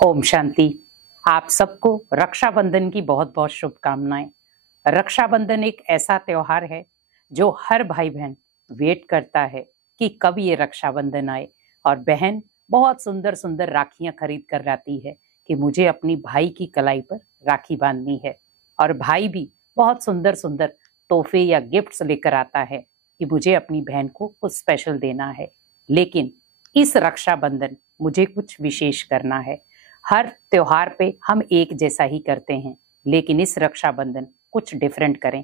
ओम शांति। आप सबको रक्षाबंधन की बहुत बहुत शुभकामनाएं। रक्षाबंधन एक ऐसा त्योहार है जो हर भाई बहन वेट करता है कि कब ये रक्षाबंधन आए। और बहन बहुत सुंदर सुंदर राखियां खरीद कर लाती है कि मुझे अपनी भाई की कलाई पर राखी बांधनी है। और भाई भी बहुत सुंदर सुंदर तोहफे या गिफ्ट्स लेकर आता है कि मुझे अपनी बहन को कुछ स्पेशल देना है। लेकिन इस रक्षाबंधन मुझे कुछ विशेष करना है। हर त्योहार पे हम एक जैसा ही करते हैं, लेकिन इस रक्षाबंधन कुछ डिफरेंट करें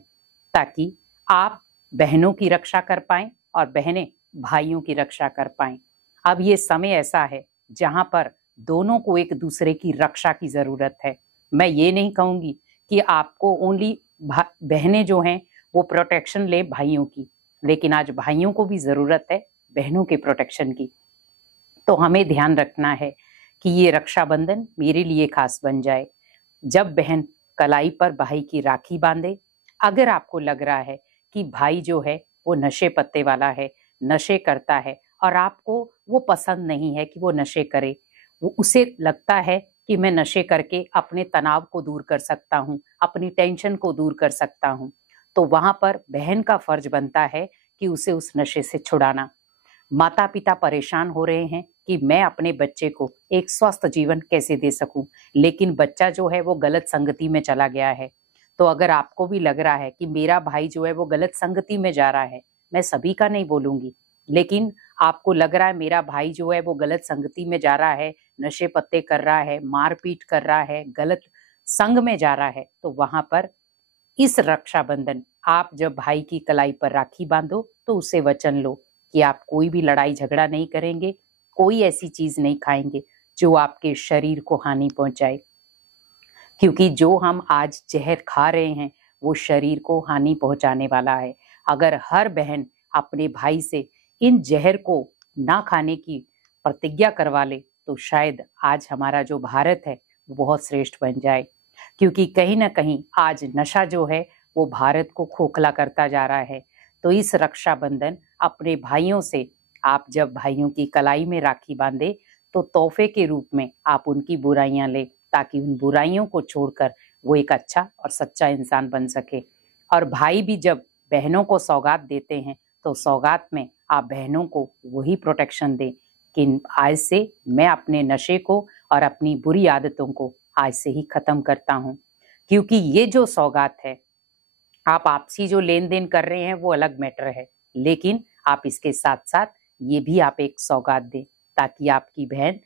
ताकि आप बहनों की रक्षा कर पाएं और बहनें भाइयों की रक्षा कर पाएं। अब ये समय ऐसा है जहां पर दोनों को एक दूसरे की रक्षा की जरूरत है। मैं ये नहीं कहूंगी कि आपको ओनली बहनें जो हैं वो प्रोटेक्शन ले भाइयों की, लेकिन आज भाइयों को भी जरूरत है बहनों के प्रोटेक्शन की। तो हमें ध्यान रखना है कि ये रक्षाबंधन मेरे लिए खास बन जाए। जब बहन कलाई पर भाई की राखी बांधे, अगर आपको लग रहा है कि भाई जो है वो नशे पत्ते वाला है, नशे करता है और आपको वो पसंद नहीं है कि वो नशे करे, वो उसे लगता है कि मैं नशे करके अपने तनाव को दूर कर सकता हूँ, अपनी टेंशन को दूर कर सकता हूँ, तो वहां पर बहन का फर्ज बनता है कि उसे उस नशे से छुड़ाना। माता पिता परेशान हो रहे हैं कि मैं अपने बच्चे को एक स्वस्थ जीवन कैसे दे सकूं, लेकिन बच्चा जो है वो गलत संगति में चला गया है। तो अगर आपको भी लग रहा है कि मेरा भाई जो है वो गलत संगति में जा रहा है, मैं सभी का नहीं बोलूंगी, लेकिन आपको लग रहा है मेरा भाई जो है वो गलत संगति में जा रहा है, नशे पत्ते कर रहा है, मारपीट कर रहा है, गलत संग में जा रहा है, तो वहां पर इस रक्षाबंधन आप जब भाई की कलाई पर राखी बांधो तो उसे वचन लो कि आप कोई भी लड़ाई झगड़ा नहीं करेंगे, कोई ऐसी चीज नहीं खाएंगे जो आपके शरीर को हानि पहुंचाए, क्योंकि जो हम आज जहर खा रहे हैं वो शरीर को हानि पहुंचाने वाला है। अगर हर बहन अपने भाई से इन जहर को ना खाने की प्रतिज्ञा करवा ले तो शायद आज हमारा जो भारत है वो बहुत श्रेष्ठ बन जाए। क्योंकि कहीं ना कहीं आज नशा जो है वो भारत को खोखला करता जा रहा है। तो इस रक्षाबंधन अपने भाइयों से आप जब भाइयों की कलाई में राखी बांधे तो तोहफे के रूप में आप उनकी बुराइयां ले, ताकि उन बुराइयों को छोड़कर वो एक अच्छा और सच्चा इंसान बन सके। और भाई भी जब बहनों को सौगात देते हैं तो सौगात में आप बहनों को वही प्रोटेक्शन दें कि आज से मैं अपने नशे को और अपनी बुरी आदतों को आज से ही खत्म करता हूं। क्योंकि ये जो सौगात है, आप आपसी जो लेन देन कर रहे हैं वो अलग मैटर है, लेकिन आप इसके साथ साथ ये भी आप एक सौगात दें ताकि आपकी बहन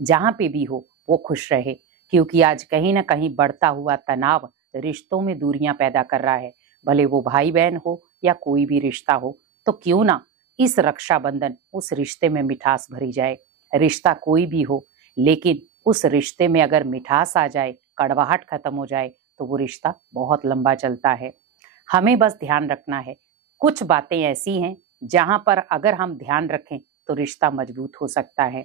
जहां पे भी हो वो खुश रहे। क्योंकि आज कहीं ना कहीं बढ़ता हुआ तनाव रिश्तों में दूरियां पैदा कर रहा है, भले वो भाई बहन हो या कोई भी रिश्ता हो। तो क्यों ना इस रक्षाबंधन उस रिश्ते में मिठास भरी जाए। रिश्ता कोई भी हो, लेकिन उस रिश्ते में अगर मिठास आ जाए, कड़वाहट खत्म हो जाए, तो वो रिश्ता बहुत लंबा चलता है। हमें बस ध्यान रखना है, कुछ बातें ऐसी हैं जहां पर अगर हम ध्यान रखें तो रिश्ता मजबूत हो सकता है।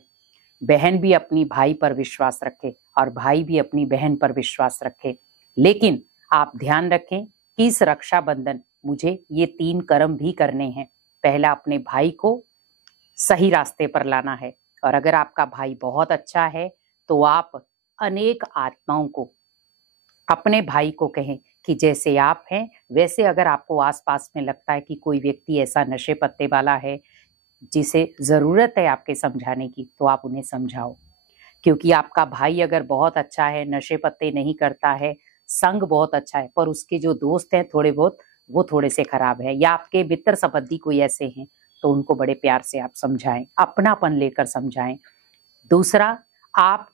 बहन भी अपनी भाई पर विश्वास रखे और भाई भी अपनी बहन पर विश्वास रखे। लेकिन आप ध्यान रखें कि इस रक्षाबंधन मुझे ये 3 कर्म भी करने हैं। पहला, अपने भाई को सही रास्ते पर लाना है। और अगर आपका भाई बहुत अच्छा है तो आप अनेक आत्माओं को, अपने भाई को कहें कि जैसे आप हैं वैसे अगर आपको आसपास में लगता है कि कोई व्यक्ति ऐसा नशे पत्ते वाला है जिसे जरूरत है आपके समझाने की, तो आप उन्हें समझाओ। क्योंकि आपका भाई अगर बहुत अच्छा है, नशे पत्ते नहीं करता है, संग बहुत अच्छा है, पर उसके जो दोस्त हैं थोड़े बहुत वो थोड़े से खराब है, या आपके मित्र संबंधी कोई ऐसे हैं, तो उनको बड़े प्यार से आप समझाएं, अपनापन लेकर समझाएं। दूसरा, आप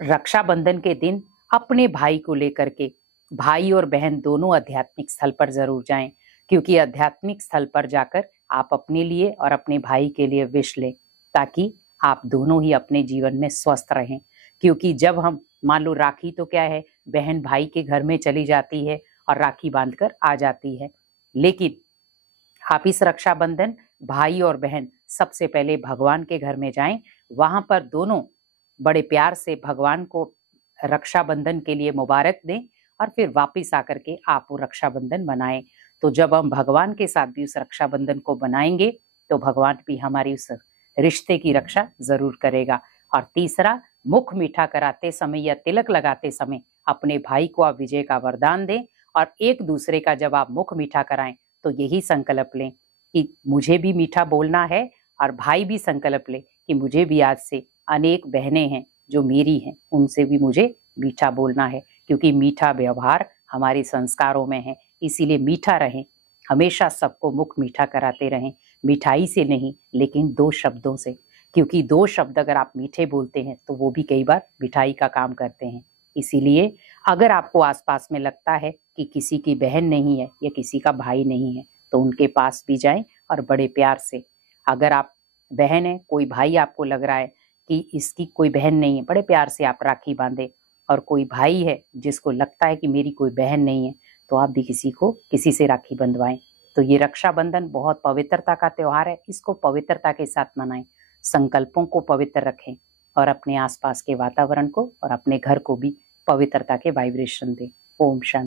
रक्षाबंधन के दिन अपने भाई को लेकर के भाई और बहन दोनों आध्यात्मिक स्थल पर जरूर जाएं। क्योंकि आध्यात्मिक स्थल पर जाकर आप अपने लिए और अपने भाई के लिए विश लें, ताकि आप दोनों ही अपने जीवन में स्वस्थ रहें। क्योंकि जब हम, मान लो राखी तो क्या है, बहन भाई के घर में चली जाती है और राखी बांधकर आ जाती है, लेकिन आप इस रक्षाबंधन भाई और बहन सबसे पहले भगवान के घर में जाएं, वहां पर दोनों बड़े प्यार से भगवान को रक्षाबंधन के लिए मुबारक दें और फिर वापस आकर के आप वो रक्षाबंधन बनाएं। तो जब हम भगवान के साथ भी उस रक्षाबंधन को बनाएंगे तो भगवान भी हमारी उस रिश्ते की रक्षा जरूर करेगा। और तीसरा, मुख मीठा कराते समय या तिलक लगाते समय अपने भाई को आप विजय का वरदान दें और एक दूसरे का जब आप मुख मीठा कराएं तो यही संकल्प लें कि मुझे भी मीठा बोलना है, और भाई भी संकल्प ले कि मुझे भी आज से अनेक बहनें हैं जो मेरी हैं, उनसे भी मुझे मीठा बोलना है, क्योंकि मीठा व्यवहार हमारे संस्कारों में है। इसीलिए मीठा रहें, हमेशा सबको मुख मीठा कराते रहें, मिठाई से नहीं लेकिन दो शब्दों से, क्योंकि दो शब्द अगर आप मीठे बोलते हैं तो वो भी कई बार मिठाई का काम करते हैं। इसीलिए अगर आपको आसपास में लगता है कि किसी की बहन नहीं है या किसी का भाई नहीं है तो उनके पास भी जाएं और बड़े प्यार से, अगर आप बहन है, कोई भाई आपको लग रहा है कि इसकी कोई बहन नहीं है, बड़े प्यार से आप राखी बांधे, और कोई भाई है जिसको लगता है कि मेरी कोई बहन नहीं है तो आप भी किसी से राखी बंधवाएं। तो ये रक्षाबंधन बहुत पवित्रता का त्योहार है, इसको पवित्रता के साथ मनाएं, संकल्पों को पवित्र रखें और अपने आसपास के वातावरण को और अपने घर को भी पवित्रता के वाइब्रेशन दें। ओम शांति।